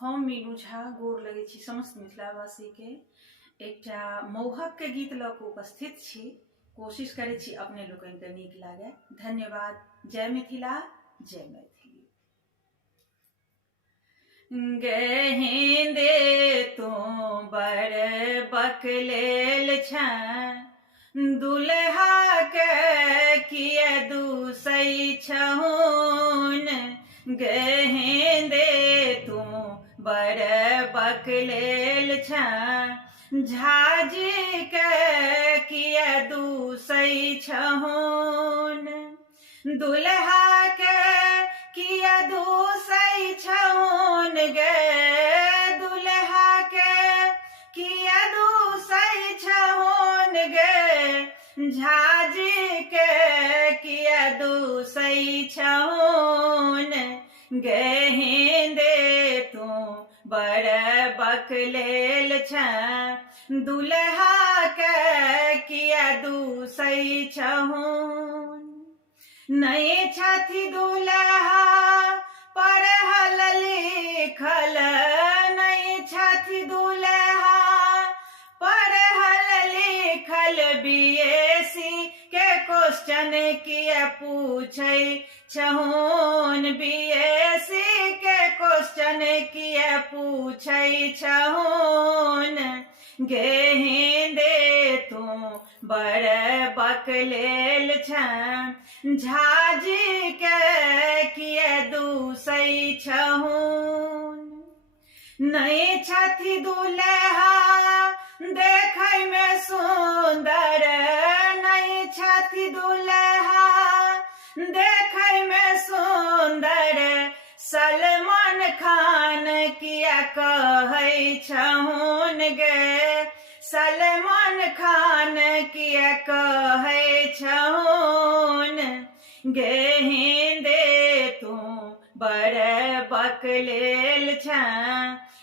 हम मीनू झा गोर लगै छी समस्त मिथिलावासी के एकटा मौहक के गीत ल के उपस्थित छी। कोशिश करै छी अपने लोकनि के नीक लागे। धन्यवाद। जय मिथिला, जय मैथिली। गे हिंदे तू बड़ बकलेल छ, दुल्हा के किए दूसै छहुन। गे हिंदे तू बड़ बकलेल छ, झाजी के किए दूसै छहुन। दुल्हा के किए दूसै छहुन, गे दुल्हा के किए दूसै छहुन। गे झाजी के किए दूसै छहुन। गे हिंदे तू बड़ बकलेल छ, दुल्हा के किए दूसै छहुन। नहीं छथि दुल्हा पढ़ल लिखल, नहीं छथि दुल्हा पढ़ल लिखल। बीएससी के क्वेश्चन किए पूछै छहुन, बीएससी के क्वेश्चन किए पूछै छहुन। गे हिंदे तू बड़ बकलेल छ, झाजी के किए दूसै छहुन। नहीं छथि दुल्हा देखै में सुंदर, नहीं छथि दुल्हा देखै में सुंदर। सलमान खान किए कहै छहुन, गे सलमान खान किए कहै छहुन। गे हिंदे तू बड़ बकलेल छ,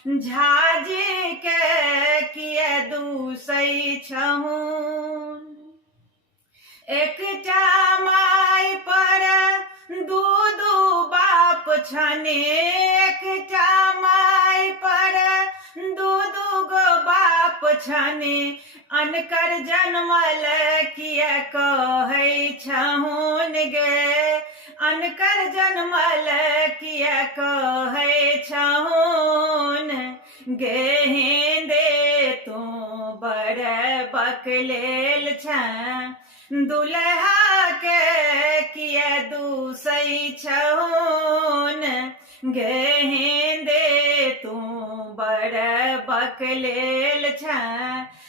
झाजी के किए दूसै छहुन। एकटा माय पर दू दू बाप छनि, एकटा माय पर दू दू गो बाप छनि। अनकर जन्मल किए कहै छहुन, गे अनकर जन्मल किए कहै छहुन। गे हिंदे तू बड़ बकलेल छ, दुल्हा के किए दूसै छहुन। गे हिंदे तू बड़ बकलेल छ,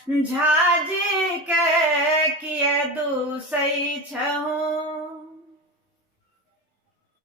झाजी के किए दूसै छहुन।